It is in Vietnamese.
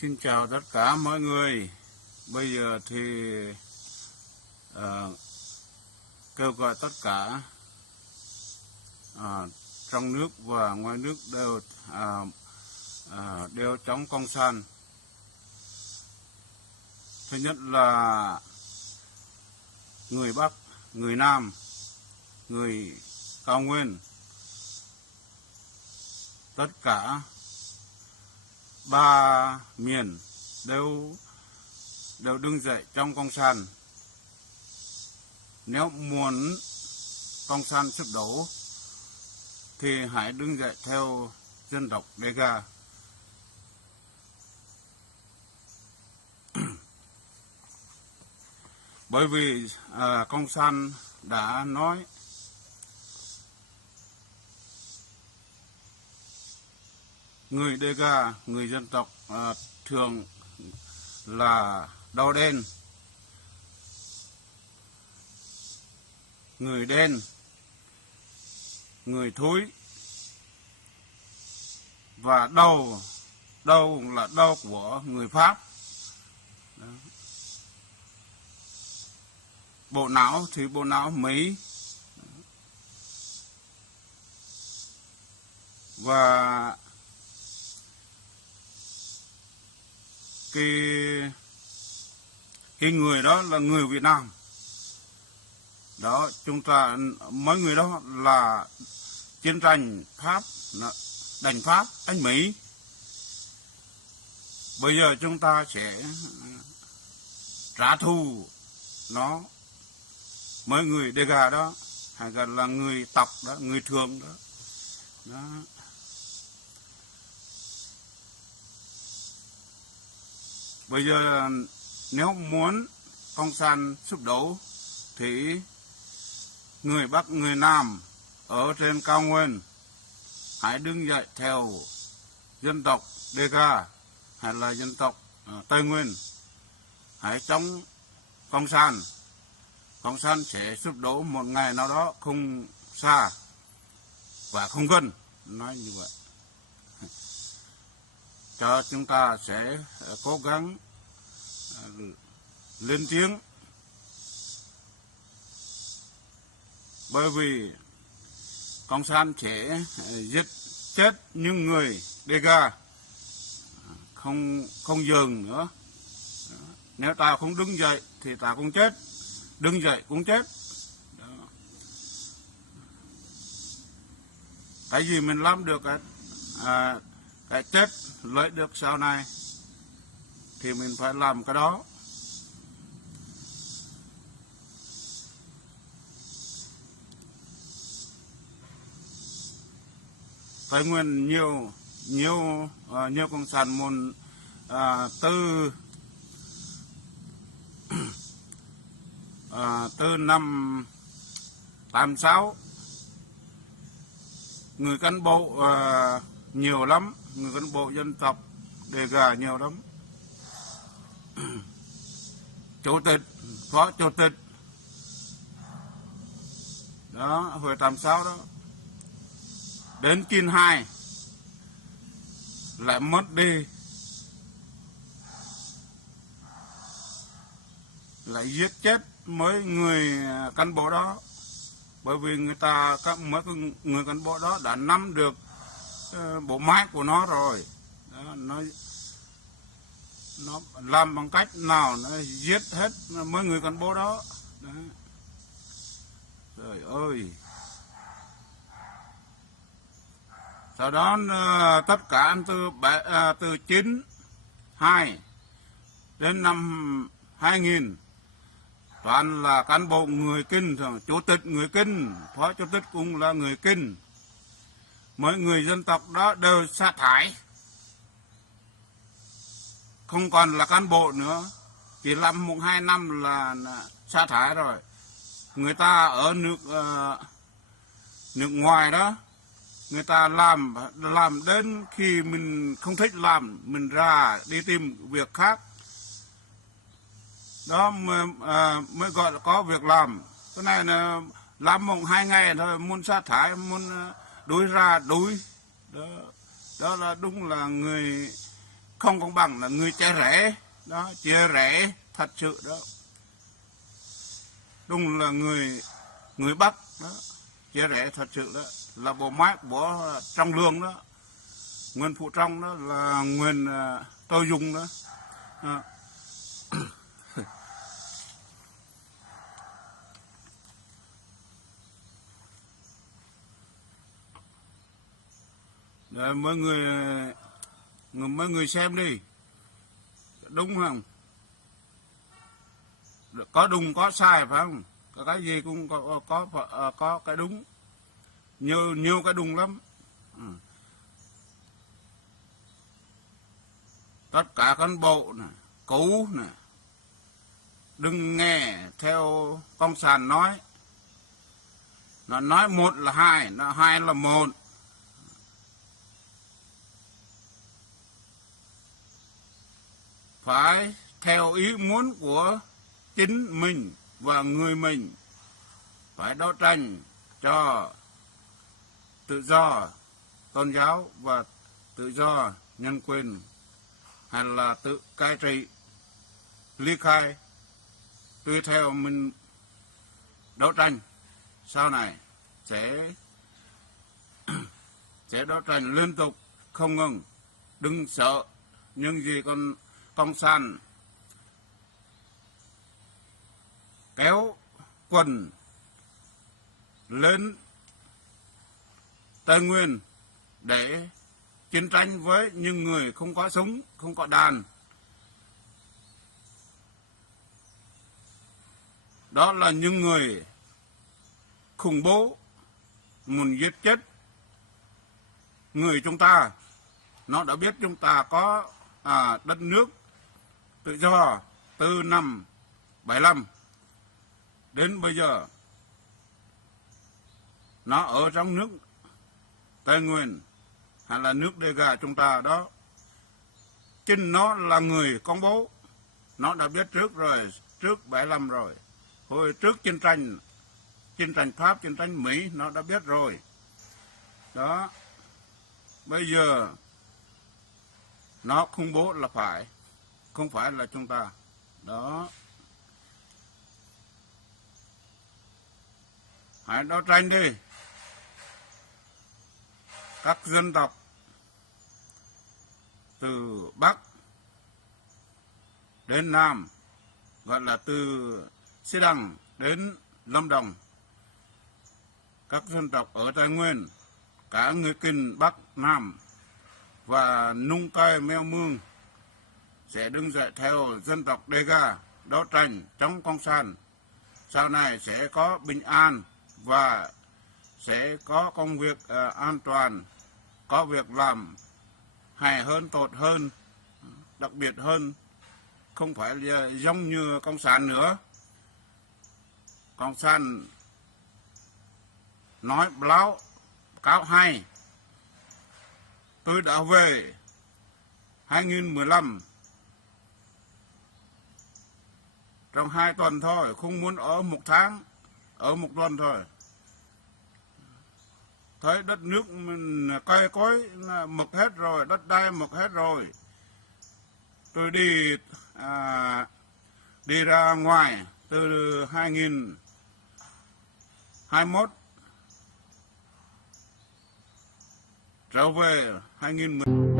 Xin chào tất cả mọi người. Bây giờ thì kêu gọi tất cả trong nước và ngoài nước đều đều chống Cộng sản. Thứ nhất là người Bắc, người Nam, người Cao Nguyên, tất cả ba miền đều đứng dậy trong Cộng sản. Nếu muốn Cộng sản sụp đổ thì hãy đứng dậy theo dân tộc Dega. Bởi vì Cộng sản đã nói người Dega, người dân tộc thường là đau đen, người đen, người thối, và đau là đau của người Pháp. Đó. Bộ não thì bộ não Mỹ. Và cái người đó là người Việt Nam. Đó, chúng ta mấy người đó là chiến tranh Pháp, đánh Pháp, đánh Mỹ. Bây giờ chúng ta sẽ trả thù nó. Mấy người Dega đó hay là người tộc đó, người thường đó. Đó. Bây giờ nếu muốn Cộng sản sụp đổ thì người Bắc, người Nam ở trên cao nguyên hãy đứng dậy theo dân tộc Dega hay là dân tộc Tây Nguyên, hãy chống Cộng sản. Cộng sản sẽ sụp đổ một ngày nào đó không xa và không gần, nói như vậy. Cho chúng ta sẽ cố gắng lên tiếng, bởi vì Cộng sản sẽ giết chết những người Dega không dừng nữa. Nếu ta không đứng dậy thì ta cũng chết, đứng dậy cũng chết. Đó. Cái gì mình làm được cái chết lợi được sau này thì mình phải làm cái đó. Tây Nguyên nhiều Cộng sản muốn từ năm 86 người cán bộ nhiều lắm, người cán bộ dân tộc Dega nhiều lắm. Chủ tịch, phó chủ tịch đó hồi 86 đó, đến 92 lại mất đi, lại giết chết mấy người cán bộ đó. Bởi vì mấy người cán bộ đó đã nắm được bộ máy của nó rồi. Đó, nó làm bằng cách nào nó giết hết mấy người cán bộ đó. Đó. Trời ơi. Sau đó tất cả từ 92 đến năm 2000 toàn là cán bộ người Kinh, chủ tịch người Kinh, phó chủ tịch cũng là người Kinh. Mấy người dân tộc đó đều sa thải, không còn là cán bộ nữa. Chỉ làm 1-2 năm là sa thải rồi. Người ta ở nước ngoài đó, người ta làm đến khi mình không thích làm, mình ra đi tìm việc khác. Đó mới gọi là có việc làm. Cái này là làm 1-2 ngày thôi, muốn sa thải, muốn đuổi ra đuổi. Đó là đúng là người không công bằng là người chia rẽ đó, chia rẽ thật sự đó. Đúng là người Bắc đó, chia rẽ thật sự đó, là bộ máy của Trong Lương đó, Nguyên Phụ Trong đó, là Nguyên Tô Dung đó. À. Rồi mấy người xem đi, đúng không? Có đúng có sai phải không? Cái gì cũng có cái đúng, nhiều cái đúng lắm. Ừ. Tất cả cán bộ này, cũ này, đừng nghe theo con sàn nói. Nó nói một là hai, nó hai là một. Phải theo ý muốn của chính mình và người mình. Phải đấu tranh cho tự do tôn giáo và tự do nhân quyền, hay là tự cai trị, ly khai, tùy theo mình đấu tranh. Sau này sẽ đấu tranh liên tục không ngừng. Đừng sợ những gì con sàn kéo quần lên Tây Nguyên để chiến tranh với những người không có súng, không có đàn. Đó là những người khủng bố, muốn giết chết người chúng ta. Nó đã biết chúng ta có đất nước tự do từ năm 75 đến bây giờ. Nó ở trong nước Tây Nguyên hay là nước Dega chúng ta đó, chính nó là người công bố. Nó đã biết trước rồi, trước 75 rồi, hồi trước chiến tranh Pháp, chiến tranh Mỹ, nó đã biết rồi đó. Bây giờ nó khủng bố là phải, không phải là chúng ta đó. Hãy đấu tranh đi. Các dân tộc từ Bắc đến Nam, gọi là từ Xi Đăng đến Lâm Đồng, các dân tộc ở Tây Nguyên, cả người Kinh Bắc Nam và Nung Cai Meo Mương sẽ đứng dậy theo dân tộc Dega đấu tranh chống Cộng sản. Sau này sẽ có bình an và sẽ có công việc an toàn, có việc làm hay hơn, tốt hơn, đặc biệt hơn, không phải giống như Cộng sản nữa. Cộng sản nói láo cáo hay. Tôi đã về 2015, trong 2 tuần thôi, không muốn ở 1 tháng, ở 1 tuần thôi. Thấy đất nước mình cây cối mực hết rồi, đất đai mực hết rồi. Tôi đi ra ngoài từ 2021 trở về 2010.